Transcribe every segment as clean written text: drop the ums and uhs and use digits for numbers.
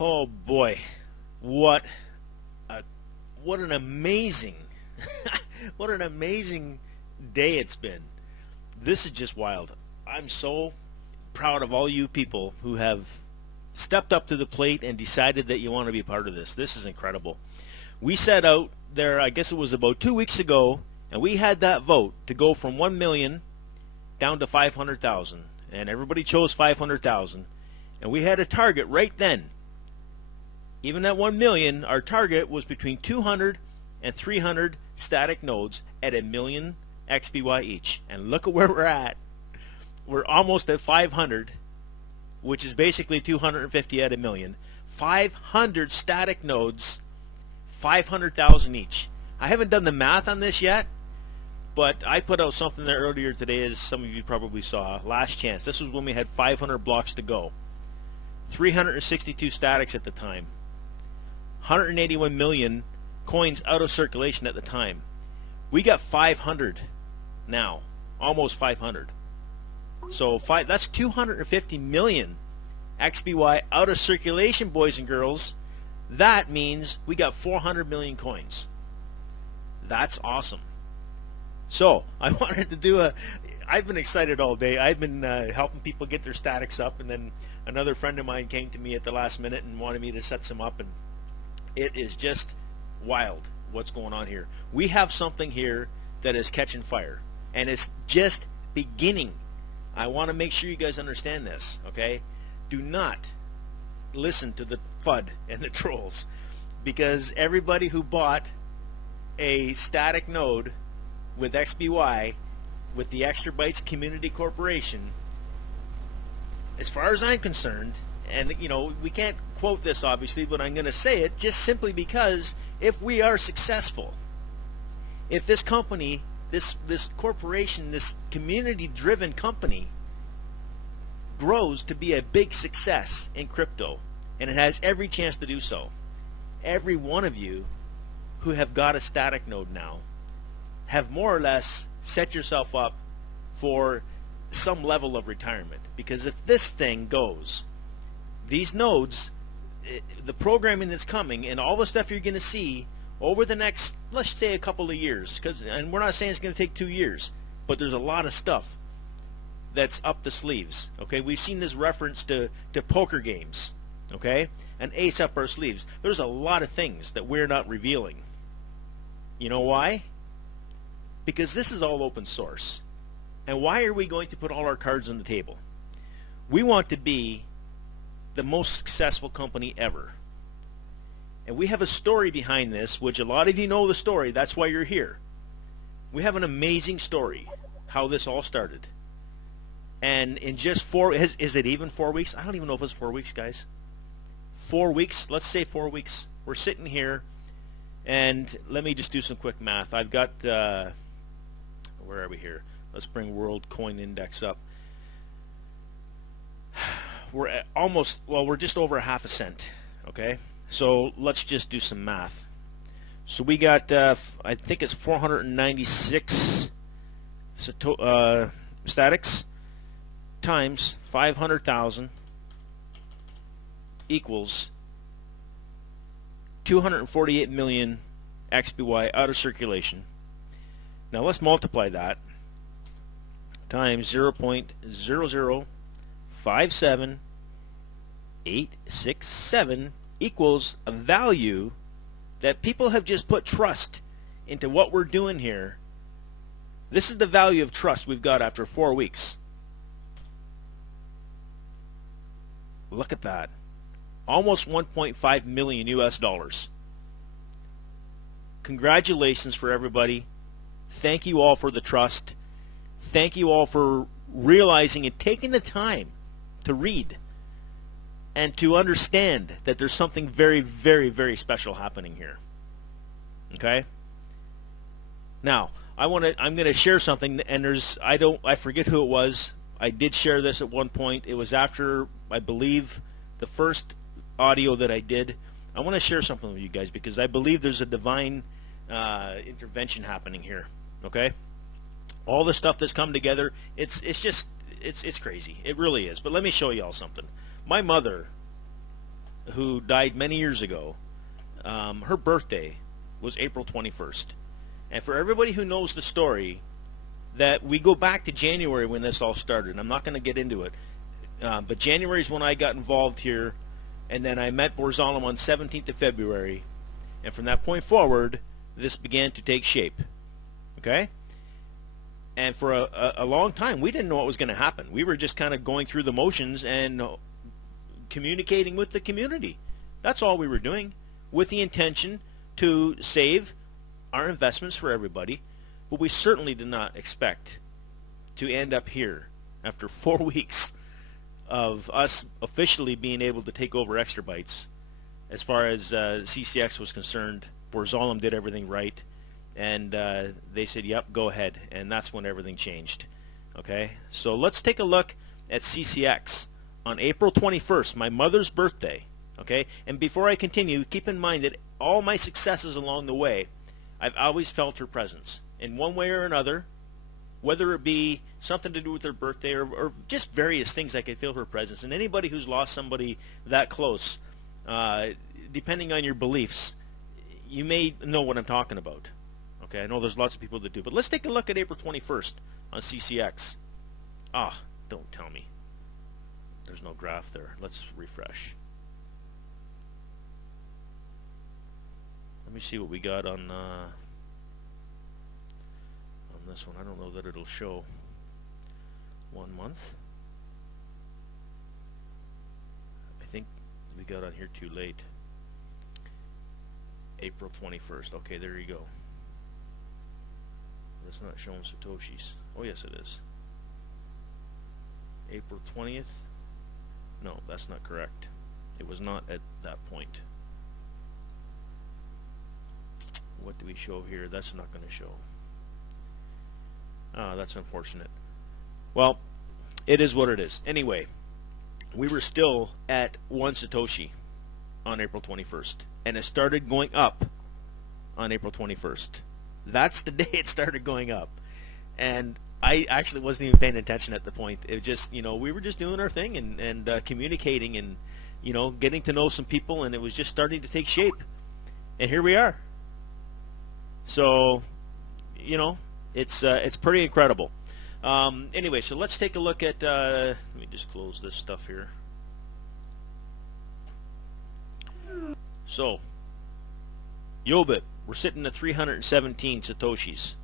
Oh boy, what a, what an amazing what an amazing day it's been. This is just wild. I'm so proud of all you people who have stepped up to the plate and decided that you want to be part of this. This is incredible. We set out there, I guess it was about 2 weeks ago, and we had that vote to go from 1 million down to 500,000, and everybody chose 500,000, and we had a target right then. Even at 1 million, our target was between 200 and 300 static nodes at 1 million XBY each. And look at where we're at. We're almost at 500, which is basically 250 at 1 million. 500 static nodes, 500,000 each. I haven't done the math on this yet, but I put out something there earlier today, as some of you probably saw. Last chance. This was when we had 500 blocks to go. 362 statics at the time. 181 million coins out of circulation at the time. We got 500 now, almost 500. So that's 250 million XBY out of circulation, boys and girls. That means we got 400 million coins. That's awesome. So I wanted to do I've been excited all day. I've been helping people get their statics up, and then another friend of mine came to me at the last minute and wanted me to set some up, and it is just wild what's going on here. We have something here that is catching fire, and it's just beginning. I want to make sure you guys understand this, okay? Do not listen to the FUD and the trolls, because everybody who bought a static node with XBY with the XtraBYtes Community Corporation, as far as I'm concerned, and you know, we can't quote this obviously, but I'm going to say it just simply because if we are successful, if this company, this corporation, this community-driven company grows to be a big success in crypto, and it has every chance to do so, every one of you who have got a static node now have more or less set yourself up for some level of retirement. Because if this thing goes, these nodes, the programming that's coming and all the stuff you're going to see over the next, let's say, a couple of years, and we're not saying it's going to take 2 years, but there's a lot of stuff that's up the sleeves. Okay, we've seen this reference to poker games, okay, and ace up our sleeves. There's a lot of things that we're not revealing. You know why? Because this is all open source. And why are we going to put all our cards on the table? We want to be the most successful company ever. And we have a story behind this, which a lot of you know the story. That's why you're here. We have an amazing story, how this all started. And in just is it even 4 weeks? I don't even know if it's 4 weeks, guys. 4 weeks, let's say 4 weeks. We're sitting here, and let me just do some quick math. I've got, where are we here? Let's bring World Coin Index up. We're at almost, well, we're just over half a cent, okay? So let's just do some math. So we got, I think it's 496 statics times 500,000 equals 248 million XBY out of circulation. Now let's multiply that times 0.0057867 equals a value that people have just put trust into what we're doing here. This is the value of trust we've got after 4 weeks. Look at that. Almost 1.5 million US dollars. Congratulations for everybody. Thank you all for the trust. Thank you all for realizing and taking the time to read and to understand that there's something very, very, very special happening here. Okay? Now, I'm going to share something, and I forget who it was. I did share this at one point. It was after, I believe, the first audio that I did. I want to share something with you guys because I believe there's a divine intervention happening here. Okay? All the stuff that's come together, it's crazy. It really is. But let me show you all something. My mother who died many years ago, her birthday was April 21st. And for everybody who knows the story, that we go back to January when this all started. And I'm not going to get into it. But January is when I got involved here. And then I met Borzalim on 17th of February. And from that point forward, this began to take shape. Okay? And for a long time, we didn't know what was going to happen. We were just kind of going through the motions and communicating with the community. That's all we were doing, with the intention to save our investments for everybody. But we certainly did not expect to end up here after 4 weeks of us officially being able to take over XtraBYtes. As far as CCX was concerned, Borzalim did everything right, and they said, yep, go ahead, and that's when everything changed. Okay, so let's take a look at CCX on April 21st, my mother's birthday. Okay, and before I continue, keep in mind that all my successes along the way, I've always felt her presence in one way or another, whether it be something to do with her birthday or just various things. I could feel her presence. And anybody who's lost somebody that close, depending on your beliefs, you may know what I'm talking about. Okay, I know there's lots of people that do. But let's take a look at April 21st on CCX. Ah, don't tell me. There's no graph there. Let's refresh. Let me see what we got on this one. I don't know that it'll show 1 month. I think we got on here too late. April 21st. Okay, there you go. That's not showing Satoshis. Oh, yes, it is. April 20th. No, that's not correct. It was not at that point. What do we show here? That's not going to show. Ah, that's unfortunate. Well, it is what it is. Anyway, we were still at 1 Satoshi on April 21st, and it started going up on April 21st. That's the day it started going up, and I actually wasn't even paying attention at the point. It just, you know, we were just doing our thing and communicating and, you know, getting to know some people, and it was just starting to take shape, and here we are. So, you know, it's pretty incredible. Anyway, so let's take a look at, let me just close this stuff here. So, Yobit, we're sitting at 317 Satoshis,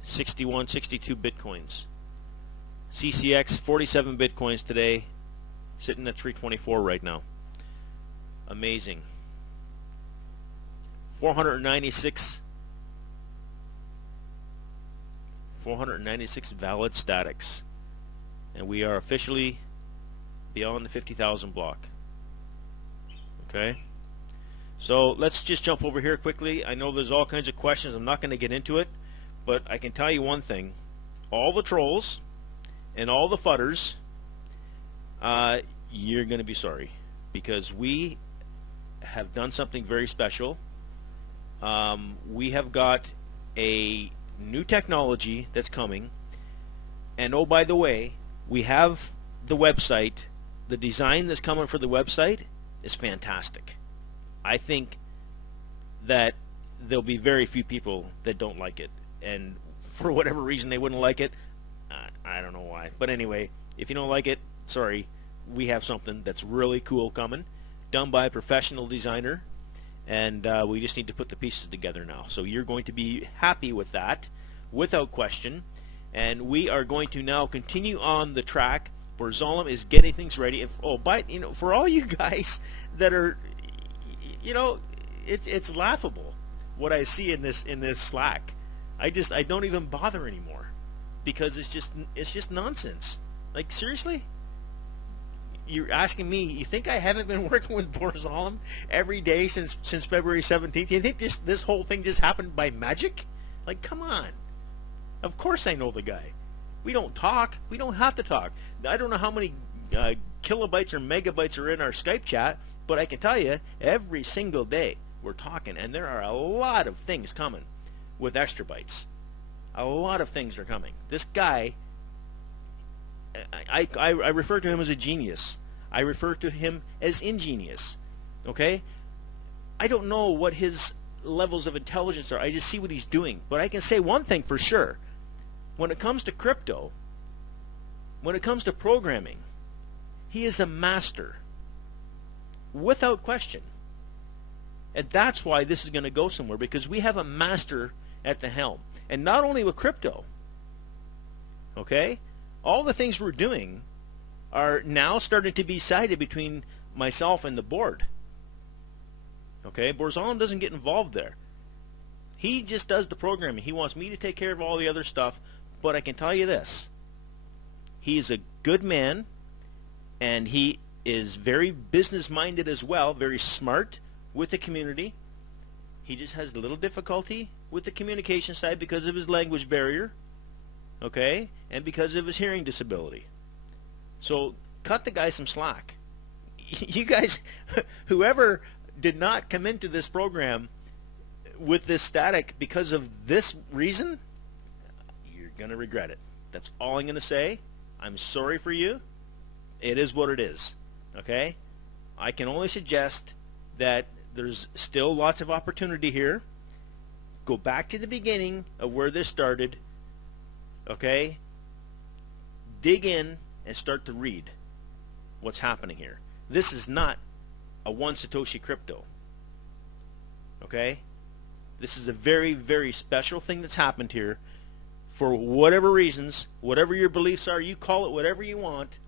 61, 62 Bitcoins. CCX, 47 Bitcoins today, sitting at 324 right now. Amazing. 496 valid statics, and we are officially beyond the 50,000 block. Okay, so let's just jump over here quickly. I know there's all kinds of questions. I'm not going to get into it, but I can tell you one thing: all the trolls and all the fudders, you're going to be sorry, because we have done something very special. We have got a new technology that's coming, and oh, by the way, we have the website. The design that's coming for the website is fantastic. I think that there'll be very few people that don't like it, and for whatever reason they wouldn't like it, I don't know why, but anyway, if you don't like it, sorry. We have something that's really cool coming, done by a professional designer, and we just need to put the pieces together now. So you're going to be happy with that, without question. And we are going to now continue on the track where Borzalim is getting things ready. If, oh, but you know, for all you guys that are, you know, it's laughable what I see in this Slack. I don't even bother anymore because it's just nonsense. Like, seriously? You're asking me, you think I haven't been working with Borzalim every day since February 17th? You think this whole thing just happened by magic? Like, come on. Of course I know the guy. We don't talk. We don't have to talk. I don't know how many kilobytes or megabytes are in our Skype chat, but I can tell you every single day we're talking, and there are a lot of things coming with XtraBYtes. A lot of things are coming. This guy, I refer to him as a genius. I refer to him as ingenious. Okay? I don't know what his levels of intelligence are. I just see what he's doing. But I can say one thing for sure. When it comes to crypto, when it comes to programming, he is a master. Without question. And that's why this is going to go somewhere, because we have a master at the helm. And not only with crypto. Okay? All the things we're doing are now starting to be decided between myself and the board. Okay? Borzalim doesn't get involved there. He just does the programming. He wants me to take care of all the other stuff. But I can tell you this. He is a good man, and he is very business-minded as well, very smart with the community. He just has a little difficulty with the communication side because of his language barrier, okay, and because of his hearing disability. So cut the guy some slack. You guys, whoever did not come into this program with this static because of this reason, you're going to regret it. That's all I'm going to say. I'm sorry for you. It is what it is. Okay? I can only suggest that there's still lots of opportunity here. Go back to the beginning of where this started. Okay? Dig in and start to read what's happening here. This is not a one Satoshi crypto. Okay? This is a very, very special thing that's happened here. For whatever reasons, whatever your beliefs are, you call it whatever you want,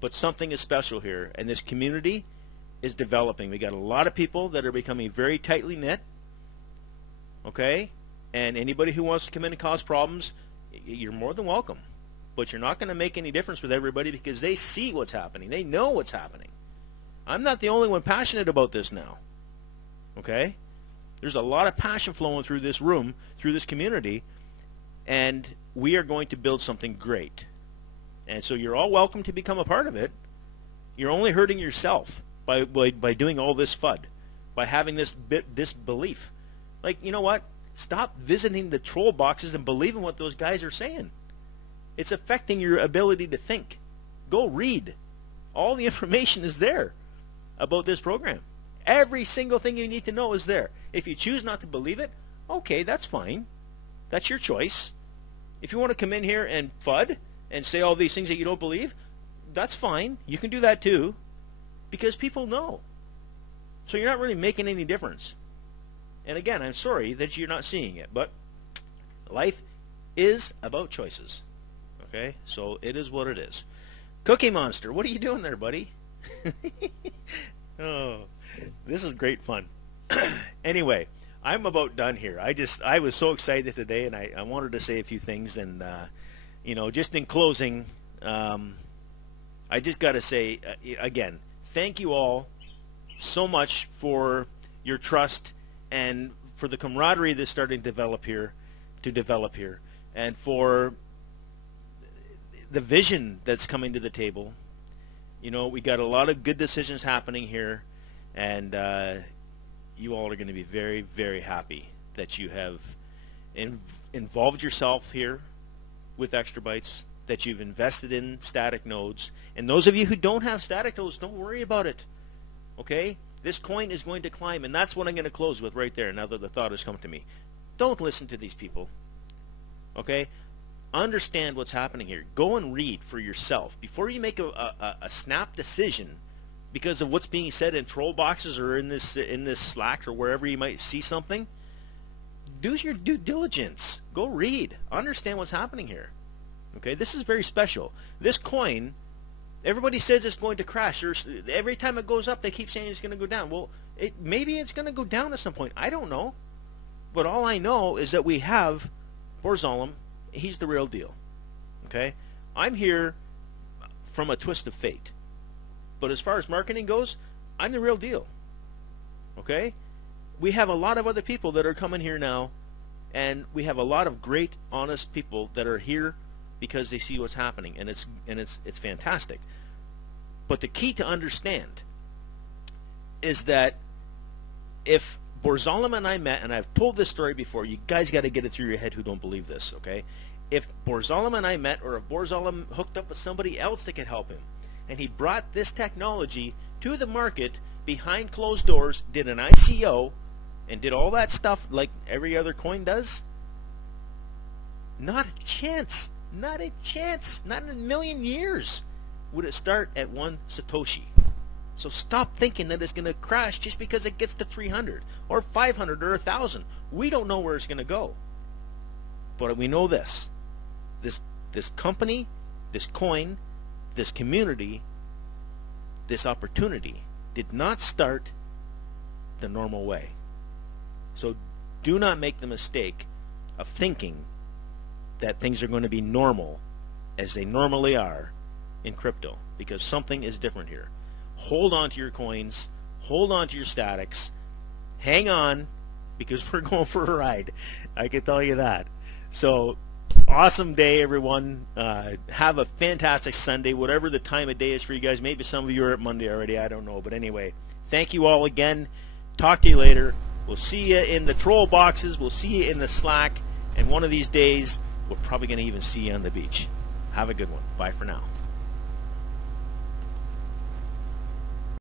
but something is special here. And this community is developing. We got a lot of people that are becoming very tightly knit. Okay? And anybody who wants to come in and cause problems, you're more than welcome. But you're not going to make any difference with everybody because they see what's happening. They know what's happening. I'm not the only one passionate about this now. Okay? There's a lot of passion flowing through this room, through this community, and we are going to build something great. And so you're all welcome to become a part of it. You're only hurting yourself by doing all this FUD, by having this belief. Like, you know what? Stop visiting the troll boxes and believing what those guys are saying. It's affecting your ability to think. Go read. All the information is there about this program. Every single thing you need to know is there. If you choose not to believe it, okay, that's fine. That's your choice. If you want to come in here and FUD and say all these things that you don't believe, that's fine. You can do that too, because people know. So you're not really making any difference. And again, I'm sorry that you're not seeing it, but life is about choices. Okay? So it is what it is. Cookie Monster, what are you doing there, buddy? Oh, this is great fun. Anyway, I'm about done here. I was so excited today, and I wanted to say a few things. And you know, just in closing, I just got to say again, thank you all so much for your trust and for the camaraderie that's starting to develop here, and for the vision that's coming to the table. You know, we got a lot of good decisions happening here, and you all are going to be very, very happy that you have involved yourself here with XtraBYtes, that you've invested in static nodes. And those of you who don't have static nodes, don't worry about it. Okay? This coin is going to climb, and that's what I'm going to close with right there, now that the thought has come to me. Don't listen to these people. Okay? Understand what's happening here. Go and read for yourself. Before you make a snap decision because of what's being said in troll boxes or in this Slack or wherever you might see something, do your due diligence. Go read. Understand what's happening here. Okay? This is very special. This coin, everybody says it's going to crash. Every time it goes up, they keep saying it's going to go down. Well, maybe it's going to go down at some point. I don't know. But all I know is that we have Borzalim. He's the real deal. Okay? I'm here from a twist of fate. But as far as marketing goes, I'm the real deal. Okay? We have a lot of other people that are coming here now, and we have a lot of great, honest people that are here because they see what's happening, and it's fantastic. But the key to understand is that if Borzalim and I met, and I've told this story before, you guys got to get it through your head who don't believe this, okay? If Borzalim and I met, or if Borzalim hooked up with somebody else that could help him, and he brought this technology to the market behind closed doors, did an ICO, and did all that stuff like every other coin does? Not a chance. Not a chance. Not in a million years would it start at 1 Satoshi. So stop thinking that it's going to crash just because it gets to 300 or 500 or 1,000. We don't know where it's going to go. But we know this. This company, this coin, this community, this opportunity did not start the normal way. So do not make the mistake of thinking that things are going to be normal as they normally are in crypto, because something is different here. Hold on to your coins, hold on to your statics, hang on, because we're going for a ride. I can tell you that. So awesome day, everyone. Have a fantastic Sunday, whatever the time of day is for you guys. Maybe some of you are at Monday already, I don't know. But anyway, thank you all again. Talk to you later. We'll see you in the troll boxes. We'll see you in the Slack. And one of these days, we're probably going to even see you on the beach. Have a good one. Bye for now.